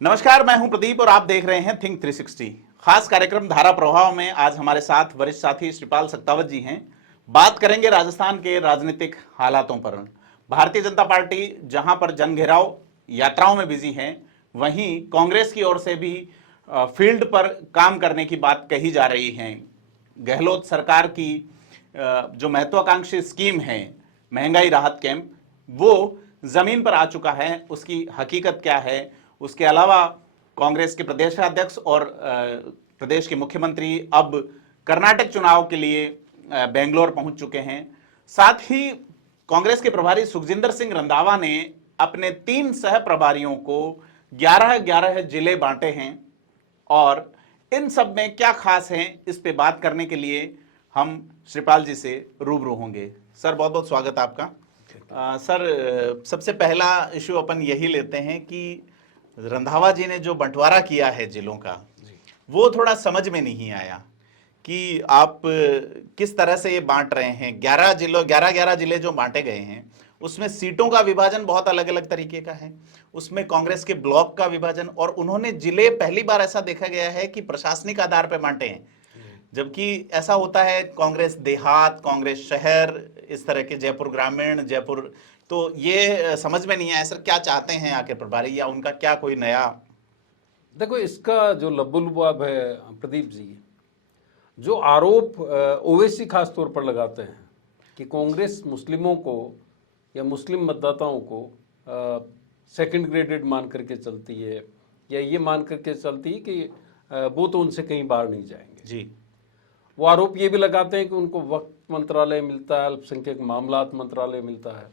नमस्कार, मैं हूं प्रदीप और आप देख रहे हैं थिंक 360। खास कार्यक्रम धारा प्रभाव में आज हमारे साथ वरिष्ठ साथी श्रीपाल सक्तावत जी हैं। बात करेंगे राजस्थान के राजनीतिक हालातों पर। भारतीय जनता पार्टी जहां पर जन घेराव यात्राओं में बिजी है, वहीं कांग्रेस की ओर से भी फील्ड पर काम करने की बात कही जा रही है। गहलोत सरकार की जो महत्वाकांक्षी स्कीम है महंगाई राहत कैंप, वो जमीन पर आ चुका है। उसकी हकीकत क्या है? उसके अलावा कांग्रेस के प्रदेशाध्यक्ष और प्रदेश के मुख्यमंत्री अब कर्नाटक चुनाव के लिए बेंगलोर पहुंच चुके हैं। साथ ही कांग्रेस के प्रभारी सुखजिंदर सिंह रंधावा ने अपने 3 सह प्रभारियों को 11-11 जिले बांटे हैं और इन सब में क्या खास है, इस पे बात करने के लिए हम श्रीपाल जी से रूबरू होंगे। सर, बहुत बहुत स्वागत आपका। सर, सबसे पहला इशू अपन यही लेते हैं कि रंधावा जी ने जो बंटवारा किया है जिलों का, वो थोड़ा समझ में नहीं आया कि आप किस तरह से ये बांट रहे हैं। 11 जिले जो बांटे गए हैं, उसमें सीटों का विभाजन बहुत अलग अलग तरीके का है। उसमें कांग्रेस के ब्लॉक का विभाजन, और उन्होंने जिले पहली बार ऐसा देखा गया है कि प्रशासनिक आधार पर बांटे हैं, जबकि ऐसा होता है कांग्रेस देहात, कांग्रेस शहर, इस तरह के जयपुर ग्रामीण, जयपुर। तो ये समझ में नहीं आया सर, क्या चाहते हैं आके प्रभारी, या उनका क्या कोई नया? देखो, इसका जो लब्बुलुबाब है प्रदीप जी, जो आरोप ओवैसी खास तौर पर लगाते हैं कि कांग्रेस मुस्लिमों को या मुस्लिम मतदाताओं को सेकंड ग्रेडेड मान करके चलती है, या ये मान करके चलती है कि वो तो उनसे कहीं बाहर नहीं जाएंगे जी। वो आरोप ये भी लगाते हैं कि उनको वक्फ मंत्रालय मिलता है, अल्पसंख्यक मामलात मंत्रालय मिलता है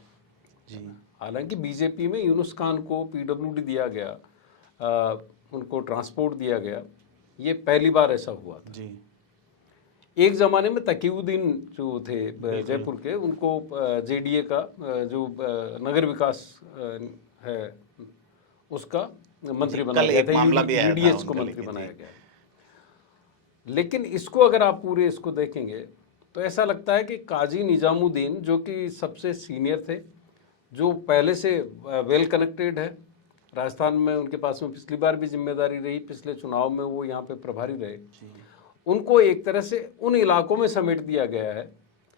जी। हालांकि बीजेपी में यूनुस खान को पीडब्ल्यूडी दिया गया, उनको ट्रांसपोर्ट दिया गया, ये पहली बार ऐसा हुआ था जी। एक जमाने में तकीउद्दीन जो थे जयपुर के, उनको जेडीए का जो नगर विकास है उसका मंत्री बनाया गया था, यूडीएच को मंत्री बनाया गया। लेकिन इसको अगर आप पूरे इसको देखेंगे तो ऐसा लगता है कि काजी निजामुद्दीन, जो कि सबसे सीनियर थे, जो पहले से वेल कनेक्टेड है राजस्थान में, उनके पास में पिछली बार भी जिम्मेदारी रही, पिछले चुनाव में वो यहाँ पे प्रभारी रहे, उनको एक तरह से उन इलाकों में समेट दिया गया है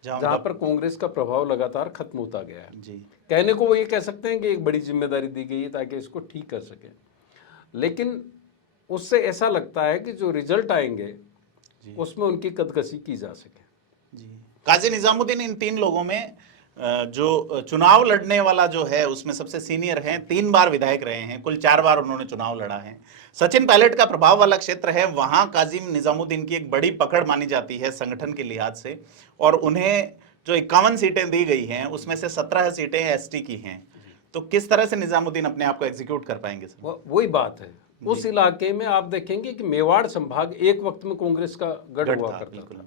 जहाँ पर कांग्रेस का प्रभाव लगातार खत्म होता गया है जी। कहने को वो ये कह सकते हैं कि एक बड़ी जिम्मेदारी दी गई है ताकि इसको ठीक कर सके, लेकिन उससे ऐसा लगता है कि जो रिजल्ट आएंगे उसमें उनकी कदकशी की जा सके जी। काजी निजामुद्दीन इन 3 लोगों में जो चुनाव लड़ने वाला जो है उसमें सबसे सीनियर हैं, 3 बार विधायक रहे हैं, कुल 4 बार उन्होंने चुनाव लड़ा है। सचिन पायलट का प्रभाव वाला क्षेत्र है, वहां काजिम निजामुद्दीन की एक बड़ी पकड़ मानी जाती है संगठन के लिहाज से, और उन्हें जो 51 सीटें दी गई हैं उसमें से 17 सीटें एसटी की हैं। तो किस तरह से निजामुद्दीन अपने आप को एग्जीक्यूट कर पाएंगे सर? वही बात है, उस इलाके में आप देखेंगे कि मेवाड़ संभाग एक वक्त में कांग्रेस का गढ़ हुआ करता था।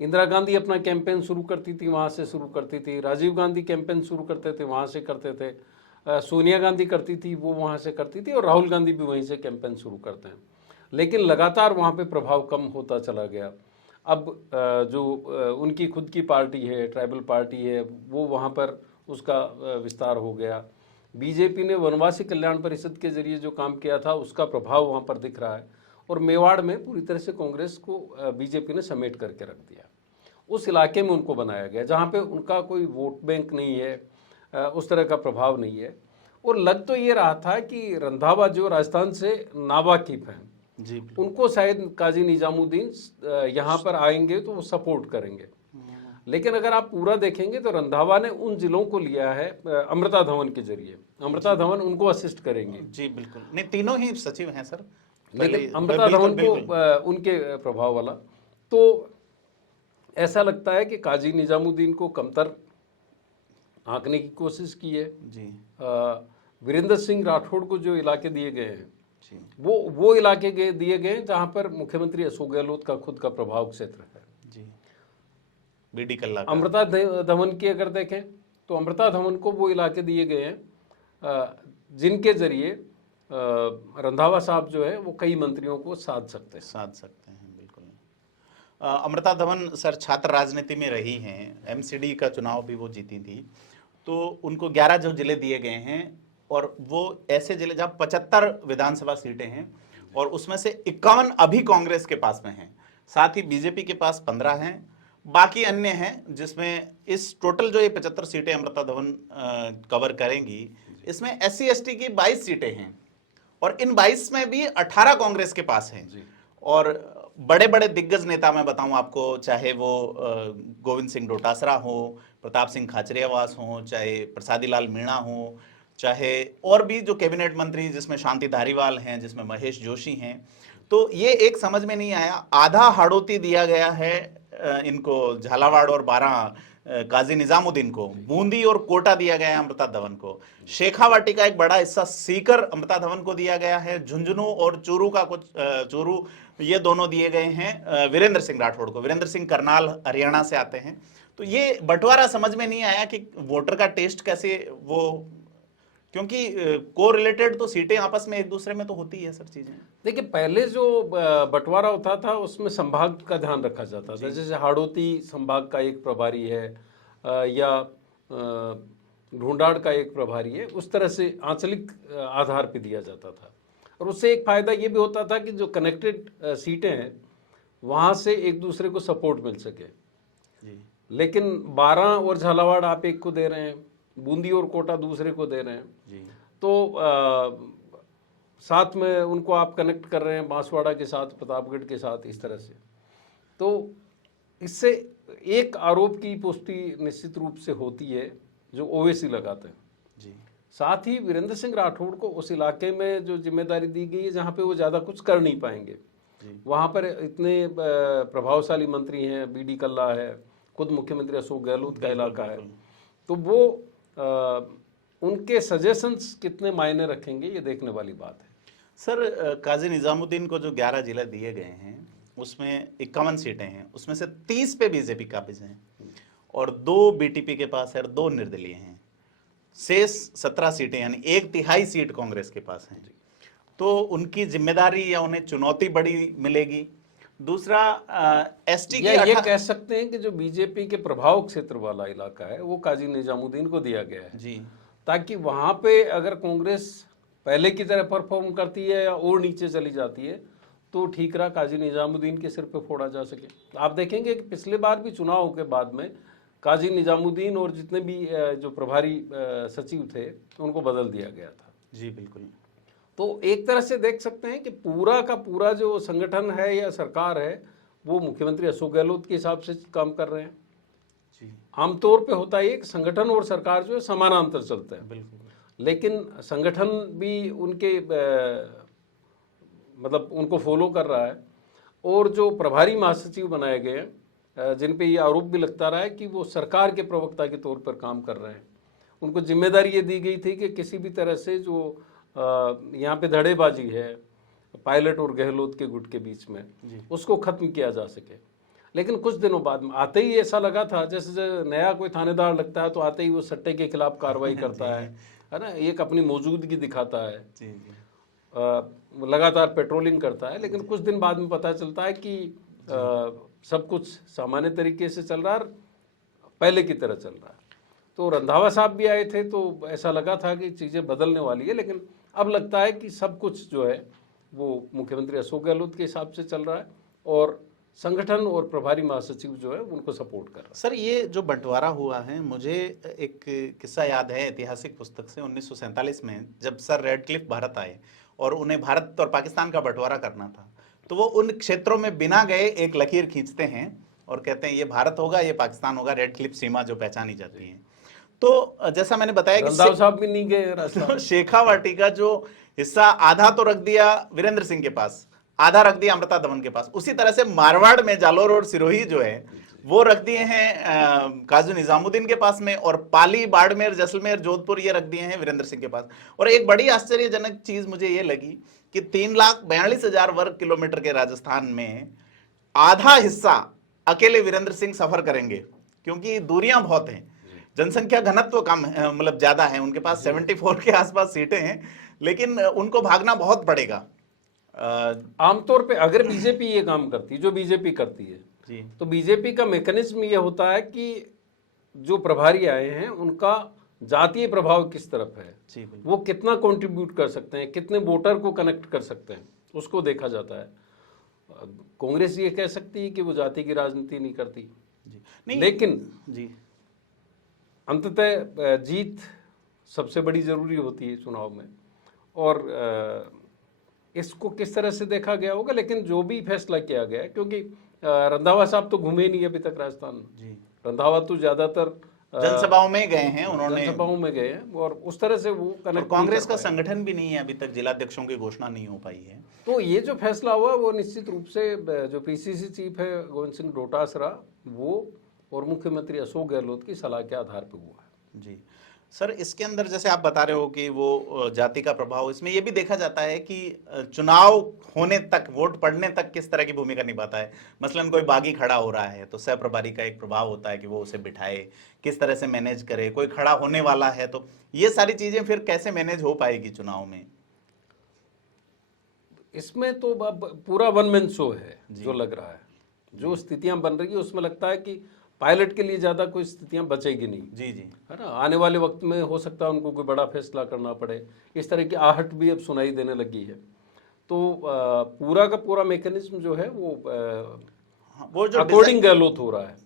इंदिरा गांधी अपना कैंपेन शुरू करती थी, वहां से शुरू करती थी, राजीव गांधी कैंपेन शुरू करते थे, वहां से करते थे, सोनिया गांधी करती थी, वो वहां से करती थी, और राहुल गांधी भी वहीं से कैंपेन शुरू करते हैं। लेकिन लगातार वहां पे प्रभाव कम होता चला गया। अब जो उनकी खुद की पार्टी है, ट्राइबल पार्टी है, वो वहां पर उसका विस्तार हो गया। बीजेपी ने वनवासी कल्याण परिषद के जरिए जो काम किया था उसका प्रभाव वहाँ पर दिख रहा है, और मेवाड़ में पूरी तरह से कांग्रेस को बीजेपी ने समेट करके रख दिया। उस इलाके में उनको बनाया गया जहाँ पे उनका कोई वोट बैंक नहीं है, उस तरह का प्रभाव नहीं है। और लग तो ये रहा था कि रंधावा जो राजस्थान से नावाकिफ हैं जी, उनको शायद काजी निजामुद्दीन यहाँ पर आएंगे तो वो सपोर्ट करेंगे, लेकिन अगर आप पूरा देखेंगे तो रंधावा ने उन जिलों को लिया है अमृता धवन के जरिए। अमृता धवन उनको असिस्ट करेंगे जी, बिल्कुल। नहीं, तीनों ही सचिव हैं सर, लेकिन अमृता धवन को उनके प्रभाव वाला, तो ऐसा लगता है कि काजी निजामुद्दीन को कमतर आंकने की कोशिश की है जी। वीरेंद्र सिंह राठौड़ को जो इलाके दिए गए हैं जी, वो इलाके दिए गए जहां पर मुख्यमंत्री अशोक गहलोत का खुद का प्रभाव क्षेत्र है जी। बीडी कल्ला अमृता धवन की अगर देखें तो अमृता धवन को वो इलाके दिए गए हैं जिनके जरिए रंधावा साहब जो है वो कई मंत्रियों को साध सकते हैं। बिल्कुल। अमृता धवन सर छात्र राजनीति में रही हैं, एमसीडी का चुनाव भी वो जीती थी, तो उनको 11 जो जिले दिए गए हैं और वो ऐसे जिले जहां 75 विधानसभा सीटें हैं और उसमें से 51 अभी कांग्रेस के पास में हैं, साथ ही बीजेपी के पास 15 हैं, बाकी अन्य हैं, जिसमें इस टोटल जो ये 75 सीटें अमृता धवन कवर करेंगी, इसमें SC ST की 22 सीटें हैं और इन 22 में भी 18 कांग्रेस के पास हैं। और बड़े बड़े दिग्गज नेता मैं बताऊं आपको, चाहे वो गोविंद सिंह डोटासरा हो, प्रताप सिंह खाचरियावास हो, चाहे प्रसादी लाल मीणा हो, चाहे और भी जो कैबिनेट मंत्री, जिसमें शांति धारीवाल हैं, जिसमें महेश जोशी हैं, तो ये एक समझ में नहीं आया, आधा हाड़ौती दिया गया है इनको झालावाड़ और बारां काजी निजामुद्दीन को, बूंदी और कोटा दिया गया है अमृता धवन को, शेखावाटी का एक बड़ा हिस्सा सीकर अमृता धवन को दिया गया है, झुंझुनू और चूरू का कुछ चूरू ये दोनों दिए गए हैं वीरेंद्र सिंह राठौड़ को। वीरेंद्र सिंह करनाल हरियाणा से आते हैं। तो ये बंटवारा समझ में नहीं आया कि वोटर का टेस्ट कैसे वो, क्योंकि को रिलेटेड तो सीटें आपस में एक दूसरे में तो होती है सर चीजें। देखिए, पहले जो बंटवारा होता था उसमें संभाग का ध्यान रखा जाता था, जैसे हाड़ौती संभाग का एक प्रभारी है या ढूंढाड़ का एक प्रभारी है, उस तरह से आंचलिक आधार पे दिया जाता था। और उससे एक फायदा ये भी होता था कि जो कनेक्टेड सीटें हैं वहाँ से एक दूसरे को सपोर्ट मिल सके जी। लेकिन बारां और झालावाड़ आप एक को दे रहे हैं, बूंदी और कोटा दूसरे को दे रहे हैं जी। तो साथ में उनको आप कनेक्ट कर रहे हैं बांसवाड़ा के साथ, प्रतापगढ़ के साथ, इस तरह से। तो इससे एक आरोप की पुष्टि निश्चित रूप से होती है जो ओवैसी लगाते हैं जी। साथ ही वीरेंद्र सिंह राठौड़ को उस इलाके में जो जिम्मेदारी दी गई है जहाँ पे वो ज़्यादा कुछ कर नहीं पाएंगे, वहाँ पर इतने प्रभावशाली मंत्री हैं, BD कल्ला है, खुद मुख्यमंत्री अशोक गहलोत का इलाका है, तो वो उनके सजेशंस कितने मायने रखेंगे ये देखने वाली बात है। सर, काजी निजामुद्दीन को जो 11 जिले दिए गए हैं उसमें 51 सीटें हैं, उसमें से 30 पे बीजेपी काबिज हैं और 2 BTP के पास है और 2 निर्दलीय हैं। शेष 17 सीटें यानी 1/3 सीट कांग्रेस के पास हैं। तो उनकी जिम्मेदारी या उन्हें चुनौती बड़ी मिलेगी। दूसरा ST या ये कह सकते हैं कि जो बीजेपी के प्रभाव क्षेत्र वाला इलाका है वो काजी निजामुद्दीन को दिया गया है जी, ताकि वहाँ पे अगर कांग्रेस पहले की तरह परफॉर्म करती है या और नीचे चली जाती है तो ठीकरा काजी निजामुद्दीन के सिर पे फोड़ा जा सके। आप देखेंगे कि पिछले बार भी चुनाव के बाद में काजी निजामुद्दीन और जितने भी जो प्रभारी सचिव थे उनको बदल दिया गया था। जी बिल्कुल। तो एक तरह से देख सकते हैं कि पूरा का पूरा जो संगठन है या सरकार है वो मुख्यमंत्री अशोक गहलोत के हिसाब से काम कर रहे हैं जी। आमतौर पे होता है कि संगठन और सरकार जो है समानांतर चलते हैं, बिल्कुल। लेकिन संगठन भी उनके मतलब उनको फॉलो कर रहा है और जो प्रभारी महासचिव बनाए गए हैं जिन पे ये आरोप भी लगता रहा है कि वो सरकार के प्रवक्ता के तौर पर काम कर रहे हैं, उनको जिम्मेदारी ये दी गई थी कि किसी भी तरह से जो यहाँ पे धड़ेबाजी है पायलट और गहलोत के गुट के बीच में उसको खत्म किया जा सके। लेकिन कुछ दिनों बाद में आते ही ऐसा लगा था जैसे नया कोई थानेदार लगता है तो आते ही वो सट्टे के खिलाफ कार्रवाई करता है ना, एक अपनी मौजूदगी दिखाता है, लगातार पेट्रोलिंग करता है। लेकिन कुछ दिन बाद में पता चलता है कि सब कुछ सामान्य तरीके से चल रहा है, पहले की तरह चल रहा है। तो रंधावा साहब भी आए थे तो ऐसा लगा था कि चीज़ें बदलने वाली है, लेकिन अब लगता है कि सब कुछ जो है वो मुख्यमंत्री अशोक गहलोत के हिसाब से चल रहा है और संगठन और प्रभारी महासचिव जो है उनको सपोर्ट कर रहा है। सर, ये जो बंटवारा हुआ है, मुझे एक किस्सा याद है ऐतिहासिक पुस्तक से 1947 में जब सर रेडक्लिफ भारत आए और उन्हें भारत और पाकिस्तान का बंटवारा करना था, तो वो उन क्षेत्रों में बिना गए एक लकीर खींचते हैं और कहते हैं ये भारत होगा, ये पाकिस्तान होगा, रेडक्लिफ सीमा जो पहचानी जाती है। तो जैसा मैंने बताया कि साहब भी नहीं गए, शेखावाटी का जो हिस्सा आधा तो रख दिया वीरेंद्र सिंह के पास, आधा रख दिया अमृता धवन के पास। उसी तरह से मारवाड़ में जालोर और सिरोही जो है वो रख दिए हैं काजी निजामुद्दीन के पास में, और पाली, बाड़मेर, जैसलमेर, जोधपुर ये रख दिए हैं वीरेंद्र सिंह के पास। और एक बड़ी आश्चर्यजनक चीज मुझे ये लगी कि 3,42,000 वर्ग किलोमीटर के राजस्थान में आधा हिस्सा अकेले वीरेंद्र सिंह सफर करेंगे, क्योंकि दूरियां बहुत हैं, जनसंख्या घनत्व कम है, मतलब ज्यादा है, उनके पास 74 के आसपास सीटें हैं, लेकिन उनको भागना बहुत पड़ेगा। आमतौर पे अगर बीजेपी ये काम करती है जो बीजेपी करती है जी, तो बीजेपी का मैकेनिज्म ये होता है कि जो प्रभारी आए हैं उनका जातीय प्रभाव किस तरफ है, जी बिल्कुल। वो कितना कंट्रीब्यूट कर सकते हैं, कितने वोटर को कनेक्ट कर सकते हैं, उसको देखा जाता है। कांग्रेस ये कह सकती है कि वो जाति की राजनीति नहीं करती, जी नहीं, लेकिन जी अंततः जीत सबसे बड़ी जरूरी होती है चुनाव में, और इसको किस तरह से देखा गया होगा। लेकिन जो भी फैसला किया गया है, क्योंकि रंधावा साहब तो घूमे ही नहीं अभी तक राजस्थान में। जी रंधावा तो ज्यादातर जनसभाओं में गए हैं उन्होंने, जनसभाओं में गए हैं, और उस तरह से वो और कनेक्ट कांग्रेस का संगठन भी नहीं है अभी तक, जिलाध्यक्षों की घोषणा नहीं हो पाई है। तो ये जो फैसला हुआ वो निश्चित रूप से जो पीसीसी चीफ है गोविंद सिंह डोटासरा, वो और मुख्यमंत्री अशोक गहलोत की सलाह के आधार पर हुआ है। जी सर, इसके अंदर जैसे आप बता रहे हो कि वो जाति का प्रभाव, इसमें ये भी देखा जाता है कि चुनाव होने तक, वोट पड़ने तक किस तरह की भूमिका निभाता है। मसलन कोई बागी खड़ा हो रहा है तो सह प्रभारी का एक प्रभाव होता है कि वो उसे बिठाए, किस तरह से मैनेज करे। कोई खड़ा होने वाला है तो ये सारी चीजें फिर कैसे मैनेज हो पाएगी चुनाव में? इसमें तो अब पूरा वन मैन शो है जो लग रहा है। जो स्थितियां बन रही है उसमें लगता है कि पायलट के लिए ज्यादा कोई स्थितियां बचेगी नहीं। जी जी, है ना, आने वाले वक्त में हो सकता है उनको कोई बड़ा फैसला करना पड़े, इस तरह की आहट भी अब सुनाई देने लगी है। तो पूरा का पूरा मैकेनिज्म जो है वो जो अकॉर्डिंग गहलोत हो रहा है।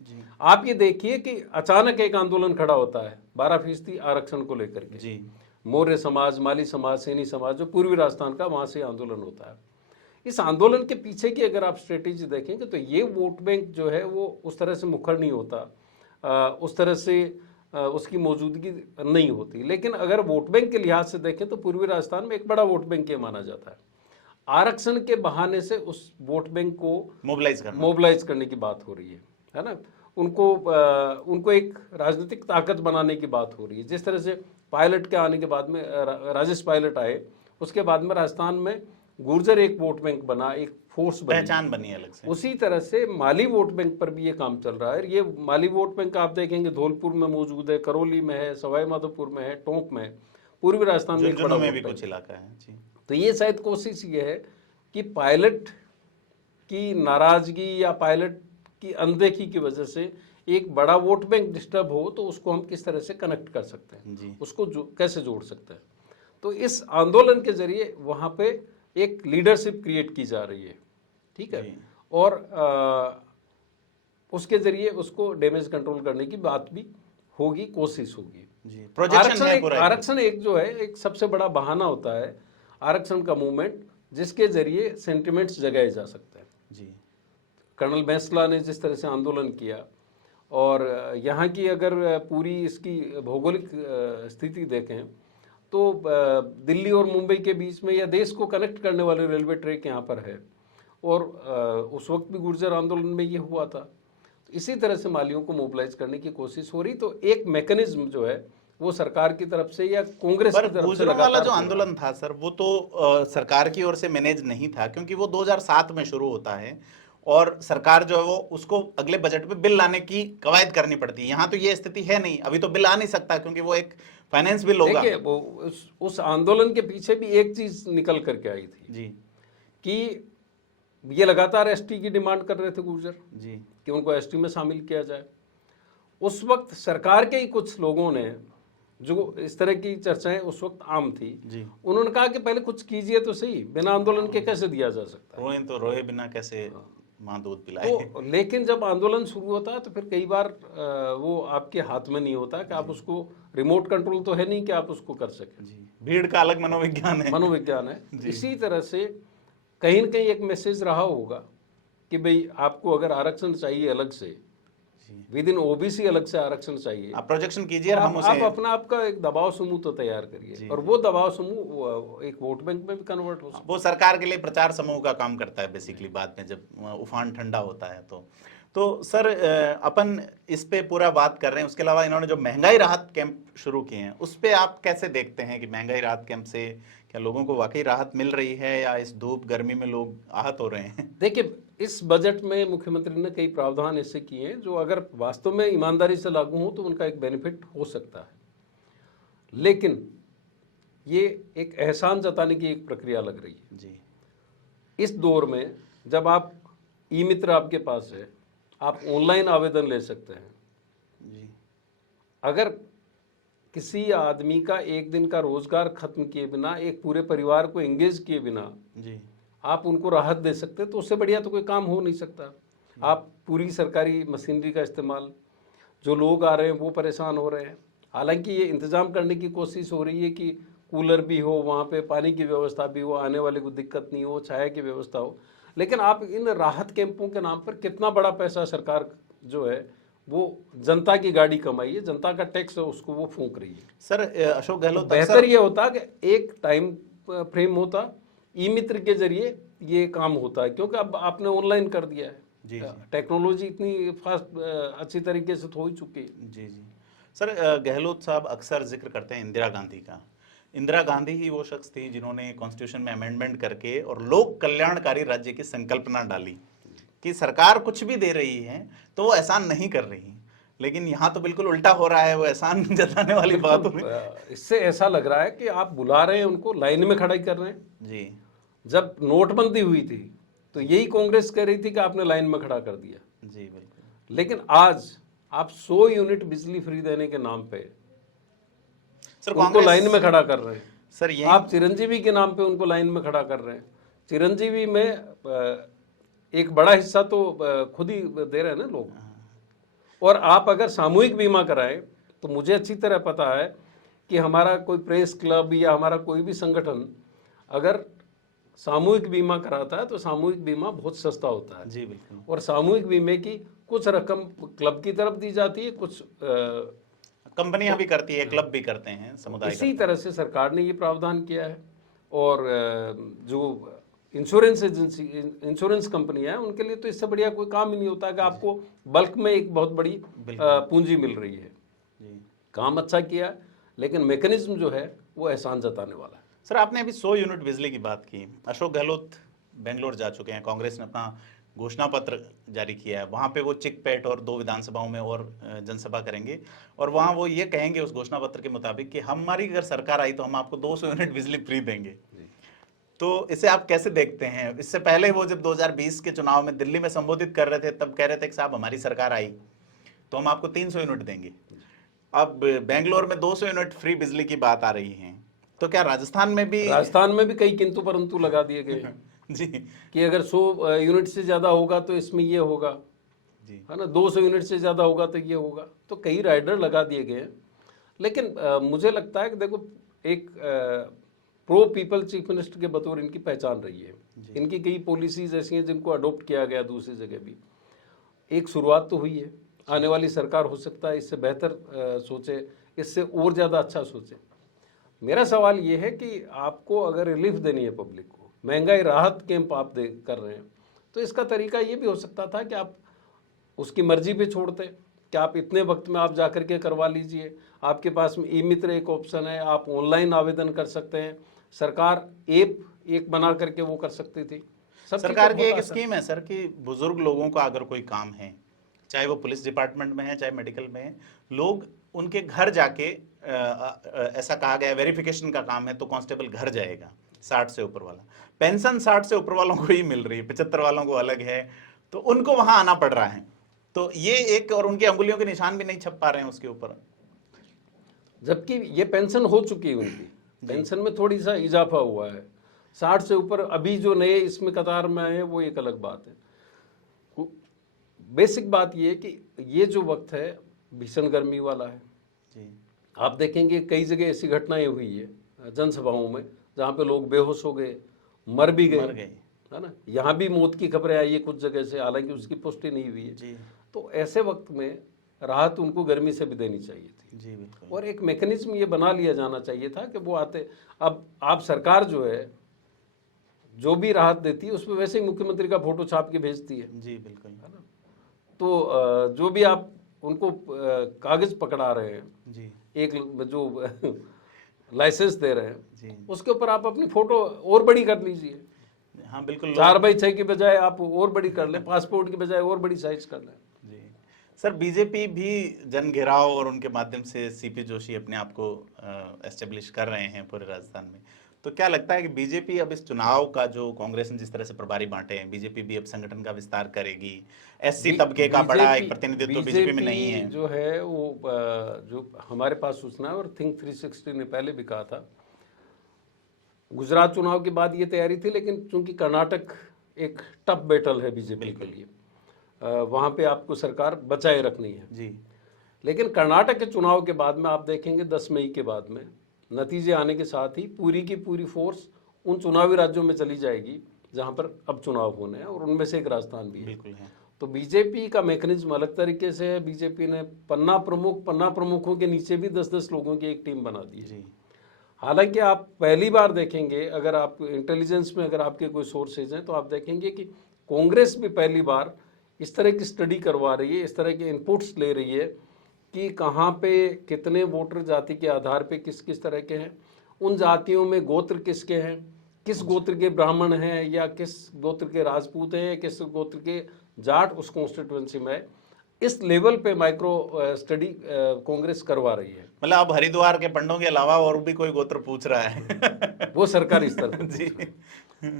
आप ये देखिए कि अचानक एक आंदोलन खड़ा होता है 12% आरक्षण को लेकर के। जी, मौर्य समाज, माली समाज, सैनी समाज, जो पूर्वी राजस्थान का, वहां से आंदोलन होता है। इस आंदोलन के पीछे की अगर आप स्ट्रेटेजी देखेंगे तो ये वोट बैंक जो है वो उस तरह से मुखर नहीं होता, उस तरह से उसकी मौजूदगी नहीं होती। लेकिन अगर वोट बैंक के लिहाज से देखें तो पूर्वी राजस्थान में एक बड़ा वोट बैंक ये माना जाता है। आरक्षण के बहाने से उस वोट बैंक को मोबिलाइज करने की बात हो रही है ना, उनको एक राजनीतिक ताकत बनाने की बात हो रही है। जिस तरह से पायलट के आने के बाद में राजेश पायलट आए, उसके बाद में राजस्थान में गुर्जर एक वोट बैंक बना, एक फोर्स बनी, पहचान बनी अलग से। उसी तरह से माली वोट बैंक पर भी ये काम चल रहा है। ये माली वोट बैंक आप देखेंगे धौलपुर में मौजूद है, करौली में है, सवाई माधोपुर में है, टोंक में है, पूर्वी राजस्थान में एक बड़ा में भी कुछ इलाका है। जी, तो ये शायद कोशिश ये है कि पायलट की नाराजगी या पायलट की अनदेखी की वजह से एक बड़ा वोट बैंक डिस्टर्ब हो तो उसको हम किस तरह से कनेक्ट कर सकते हैं, उसको कैसे जोड़ सकते हैं। तो इस आंदोलन के जरिए वहां पे एक लीडरशिप क्रिएट की जा रही है, ठीक है, और उसके जरिए उसको डैमेज कंट्रोल करने की बात भी होगी, कोशिश होगी। आरक्षण एक जो है एक सबसे बड़ा बहाना होता है, आरक्षण का मूवमेंट, जिसके जरिए सेंटिमेंट्स जगाए जा सकते हैं। जी, कर्नल बैंसला ने जिस तरह से आंदोलन किया, और यहाँ की अगर पूरी इसकी भौगोलिक स्थिति देखें तो दिल्ली और मुंबई के बीच में या देश को कनेक्ट करने वाले रेलवे ट्रैक यहाँ पर है, और उस वक्त भी गुर्जर आंदोलन में ये हुआ था। तो इसी तरह से मालियों को मोबिलाइज करने की कोशिश हो रही। तो एक मैकेनिज्म जो है वो सरकार की तरफ से या कांग्रेस की तरफ से वाला जो आंदोलन था सर, वो तो सरकार की ओर से मैनेज नहीं था, क्योंकि वो 2007 में शुरू होता है और सरकार जो है वो उसको अगले बजट में बिल लाने की कवायद करनी पड़ती है। यहाँ तो ये स्थिति है नहीं, अभी तो बिल आ नहीं सकता क्योंकि वो एक फाइनेंस बिल होगा। देखिए, वो उस आंदोलन के पीछे भी एक चीज निकल करके आई थी जी, कि ये लगातार एसटी की डिमांड कर रहे थे गुर्जर जी, कि उनको एसटी में शामिल किया जाए। उस वक्त सरकार के ही कुछ लोगों ने, जो इस तरह की चर्चाएं उस वक्त आम थी जी, उन्होंने कहा कि पहले कुछ कीजिए तो सही, बिना आंदोलन के कैसे दिया जा सकता है, रोए तो रोए बिना कैसे माँ दूध पिलाए। तो लेकिन जब आंदोलन शुरू होता है तो फिर कई बार वो आपके हाथ में नहीं होता कि आप उसको, रिमोट कंट्रोल तो है नहीं कि आप उसको कर सकें। जी, भीड़ का अलग मनोविज्ञान है। इसी तरह से कहीं न कहीं एक मैसेज रहा होगा कि भाई आपको अगर आरक्षण चाहिए अलग से, विद इन ओबीसी अलग से आरक्षण चाहिए, आप प्रोजेक्शन कीजिए, आप अपना आपका एक दबाव समूह तो तैयार करिए, और वो दबाव समूह एक वोट बैंक में भी कन्वर्ट हो सकता है। वो सरकार के लिए प्रचार समूह का काम करता है बेसिकली, बाद में जब उफान ठंडा होता है तो सर अपन इस पे पूरा बात कर रहे हैं। उसके अलावा इन्होंने जो महंगाई राहत कैंप शुरू किए हैं उस पे आप कैसे देखते हैं कि महंगाई राहत कैंप से क्या लोगों को वाकई राहत मिल रही है या इस धूप गर्मी में लोग आहत हो रहे हैं? देखिए, इस बजट में मुख्यमंत्री ने कई प्रावधान ऐसे किए हैं जो अगर वास्तव में ईमानदारी से लागू हो तो उनका एक बेनिफिट हो सकता है, लेकिन ये एक एहसान जताने की एक प्रक्रिया लग रही है जी। इस दौर में जब आप ई मित्र आपके पास है, आप ऑनलाइन आवेदन ले सकते हैं जी। अगर किसी आदमी का एक दिन का रोजगार खत्म किए बिना, एक पूरे परिवार को एंगेज किए बिना जी आप उनको राहत दे सकते, तो उससे बढ़िया तो कोई काम हो नहीं सकता। आप पूरी सरकारी मशीनरी का इस्तेमाल, जो लोग आ रहे हैं वो परेशान हो रहे हैं। हालांकि ये इंतजाम करने की कोशिश हो रही है कि कूलर भी हो, वहाँ पे पानी की व्यवस्था भी हो, आने वाले को दिक्कत नहीं हो, छाया की व्यवस्था हो, लेकिन आप इन राहत कैंपों के नाम पर कितना बड़ा पैसा सरकार जो है वो जनता की गाड़ी कमाई है, जनता का टैक्स है उसको वो फूंक रही है। सर, अशोक तो गहलोत बेहतर ये होता कि एक टाइम फ्रेम होता, ई मित्र के जरिए ये काम होता है, क्योंकि अब आपने ऑनलाइन कर दिया है। जी जी टेक्नोलॉजी इतनी फास्ट अच्छी तरीके से हो ही चुकी है। जी जी सर, गहलोत साहब अक्सर जिक्र करते हैं इंदिरा गांधी का। इंदिरा गांधी ही वो शख्स थी जिन्होंने कॉन्स्टिट्यूशन में अमेंडमेंट करके और लोक कल्याणकारी राज्य की संकल्पना डाली कि सरकार कुछ भी दे रही है तो वो एहसान नहीं कर रही, लेकिन यहाँ तो बिल्कुल उल्टा हो रहा है, वो एहसान जताने वाली बात हो रही। इससे ऐसा लग रहा है कि आप बुला रहे हैं उनको, लाइन में खड़ा ही कर रहे हैं। जी जब नोटबंदी हुई थी तो यही कांग्रेस कह रही थी कि आपने लाइन में खड़ा कर दिया। जी बिल्कुल। लेकिन आज आप 100 यूनिट बिजली फ्री देने के नाम पे सर उनको लाइन में खड़ा कर रहे हैं। सर ये आप चिरंजीवी के नाम पे उनको लाइन में खड़ा कर रहे हैं। चिरंजीवी में एक बड़ा हिस्सा तो खुद ही दे रहे हैं ना लोग। और आप अगर सामूहिक बीमा कराएं तो मुझे अच्छी तरह पता है कि हमारा कोई प्रेस क्लब या हमारा कोई भी संगठन अगर सामूहिक बीमा कराता है तो सामूहिक बीमा बहुत सस्ता होता है। जी बिल्कुल। और सामूहिक बीमे की कुछ रकम क्लब की तरफ दी जाती है, कुछ कंपनियां भी करती है, क्लब भी करते हैं, समुदाय इसी तरह से सरकार ने ये प्रावधान किया है। और जो इंश्योरेंस एजेंसी, इंश्योरेंस कंपनी है, उनके लिए तो इससे बढ़िया कोई काम ही नहीं होता कि आपको बल्क में एक बहुत बड़ी पूंजी मिल रही है। जी। काम अच्छा किया, लेकिन मैकेनिज्म जो है वो एहसान जताने वाला है। सर, आपने अभी 100 यूनिट बिजली की बात की। अशोक गहलोत बेंगलोर जा चुके हैं, कांग्रेस ने अपना घोषणा पत्र जारी किया है, वहाँ पे वो चिकपेट और 2 विधानसभाओं में और जनसभा करेंगे और वहाँ वो ये कहेंगे उस घोषणा पत्र के मुताबिक कि हमारी अगर सरकार आई तो हम आपको 200 यूनिट बिजली फ्री देंगे। तो इसे आप कैसे देखते हैं? इससे पहले वो जब 2020 के चुनाव में दिल्ली में संबोधित कर रहे थे तब कह रहे थे कि साहब हमारी सरकार आई तो हम आपको 300 यूनिट देंगे। अब बेंगलोर में 200 यूनिट फ्री बिजली की बात आ रही है, तो क्या राजस्थान में भी कई किंतु परंतु लगा दिए गए हैं जी कि अगर 100 यूनिट से ज्यादा होगा तो इसमें ये होगा जी, है ना, 200 यूनिट से ज्यादा होगा तो ये होगा, तो कई राइडर लगा दिए गए हैं। लेकिन मुझे लगता है कि देखो, एक प्रो पीपल चीफ मिनिस्टर के बतौर इनकी पहचान रही है। इनकी कई पॉलिसीज ऐसी हैं जिनको अडॉप्ट किया गया दूसरी जगह भी। एक शुरुआत तो हुई है, आने वाली सरकार हो सकता है इससे बेहतर सोचे, इससे और ज़्यादा अच्छा सोचे। मेरा सवाल ये है कि आपको अगर रिलीफ देनी है पब्लिक को, महंगाई राहत कैंप आप कर रहे हैं, तो इसका तरीका ये भी हो सकता था कि आप उसकी मर्जी पे छोड़ते कि आप इतने वक्त में आप जाकर के करवा लीजिए। आपके पास में ई मित्र एक ऑप्शन है, आप ऑनलाइन आवेदन कर सकते हैं, सरकार ऐप एक बना करके वो कर सकती थी। सरकार की एक स्कीम है सर कि बुजुर्ग लोगों का अगर कोई काम है, चाहे वो पुलिस डिपार्टमेंट में है चाहे मेडिकल में है, लोग उनके घर जाके ऐसा कहा गया वेरिफिकेशन का काम है तो कांस्टेबल घर जाएगा। 60 से ऊपर वाला पेंशन 60 से ऊपर वालों को ही मिल रही है, 75 वालों को अलग है, तो उनको वहां आना पड़ रहा है। तो ये एक, और उनकी अंगुलियों के निशान भी नहीं छप पा रहे हैं उसके ऊपर, जबकि ये पेंशन हो चुकी है उनकी। पेंशन में थोड़ी सा इजाफा हुआ है, 60 से ऊपर अभी जो नए इसमें कतार में आए हैं वो एक अलग बात है। बेसिक बात ये है कि ये जो वक्त है भीषण गर्मी वाला है जी। आप देखेंगे कई जगह ऐसी घटनाएं हुई है जनसभाओं में जहाँ पे लोग बेहोश हो गए, मर भी गए, है ना। यहाँ भी मौत की खबरें आई है कुछ जगह से, हालांकि उसकी पुष्टि नहीं हुई है जी। तो ऐसे वक्त में राहत उनको गर्मी से भी देनी चाहिए थी जी बिल्कुल। और एक मैकेनिज्म ये बना लिया जाना चाहिए था कि वो आते। अब आप सरकार जो है जो भी राहत देती है उसमें वैसे ही मुख्यमंत्री का फोटो छाप के भेजती है जी बिल्कुल, है ना। तो जो भी आप उनको कागज पकड़ा रहे हैं जी, एक जो लाइसेंस दे रहे हैं जी, उसके ऊपर आप अपनी फोटो और बड़ी कर लीजिए। हाँ बिल्कुल, 4x6 की बजाय आप और बड़ी कर लें, पासपोर्ट की बजाय और बड़ी साइज कर लें। जी। सर, बीजेपी भी जन घेराव और उनके माध्यम से सीपी जोशी अपने आप को एस्टेब्लिश कर रहे हैं पूरे राजस्थान में, तो क्या लगता है कि बीजेपी अब इस चुनाव का जो कांग्रेस ने जिस तरह से प्रभारी बांटे हैं, बीजेपी भी अब संगठन का विस्तार करेगी, एससी तबके का बड़ा एक प्रतिनिधित्व बीजेपी में नहीं है जो है वो जो हमारे पास सूचना है, और थिंक 360 ने पहले भी कहा था, गुजरात चुनाव के बाद ये तैयारी थी, लेकिन चूंकि कर्नाटक एक टफ बैटल है बीजेपी के लिए, वहां पे आपको सरकार बचाए रखनी है जी। लेकिन कर्नाटक के चुनाव के बाद में आप देखेंगे 10 मई के बाद में नतीजे आने के साथ ही पूरी की पूरी फोर्स उन चुनावी राज्यों में चली जाएगी जहां पर अब चुनाव होने हैं, और उनमें से एक राजस्थान भी है। बिल्कुल है। तो बीजेपी का मैकेनिज्म अलग तरीके से है। बीजेपी ने पन्ना प्रमुखों के नीचे भी 10-10 लोगों की एक टीम बना दी है। जी। हालांकि आप पहली बार देखेंगे, अगर आप इंटेलिजेंस में अगर आपके कोई सोर्सेज हैं तो आप देखेंगे कि कांग्रेस भी पहली बार इस तरह की स्टडी करवा रही है, इस तरह के इनपुट्स ले रही है कि कहाँ पे कितने वोटर जाति के आधार पे किस किस तरह के हैं, उन जातियों में गोत्र किसके हैं, किस गोत्र के ब्राह्मण हैं, या किस गोत्र के राजपूत हैं, या किस गोत्र के जाट उस कॉन्स्टिट्यूंसी में है। इस लेवल पे माइक्रो स्टडी कांग्रेस करवा रही है। मतलब अब हरिद्वार के पंडों के अलावा और भी कोई गोत्र पूछ रहा है वो सरकार इस तरह जी।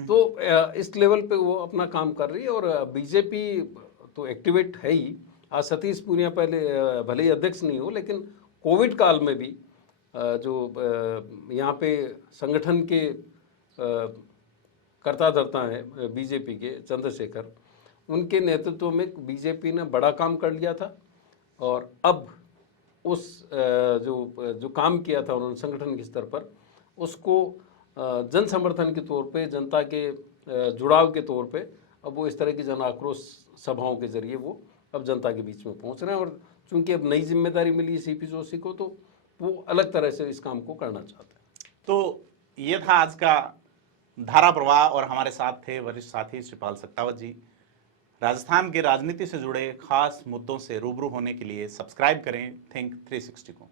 तो इस लेवल पे वो अपना काम कर रही है, और बीजेपी तो एक्टिवेट है ही। आज सतीश पूनिया पहले भले ही अध्यक्ष नहीं हो, लेकिन कोविड काल में भी जो यहाँ पे संगठन के कर्ता धर्ता हैं बीजेपी के, चंद्रशेखर, उनके नेतृत्व में बीजेपी ने बड़ा काम कर लिया था, और अब उस जो काम किया था उन्होंने संगठन के स्तर पर, उसको जन समर्थन के तौर पे, जनता के जुड़ाव के तौर पे, अब वो इस तरह की जन आक्रोश सभाओं के जरिए वो अब जनता के बीच में पहुंच रहे हैं। और चूंकि अब नई जिम्मेदारी मिली है सीपी जोशी को, तो वो अलग तरह से इस काम को करना चाहते हैं। तो ये था आज का धारा प्रवाह, और हमारे साथ थे वरिष्ठ साथी श्रीपाल सक्तावत जी। राजस्थान के राजनीति से जुड़े खास मुद्दों से रूबरू होने के लिए सब्सक्राइब करें थिंक 360 को।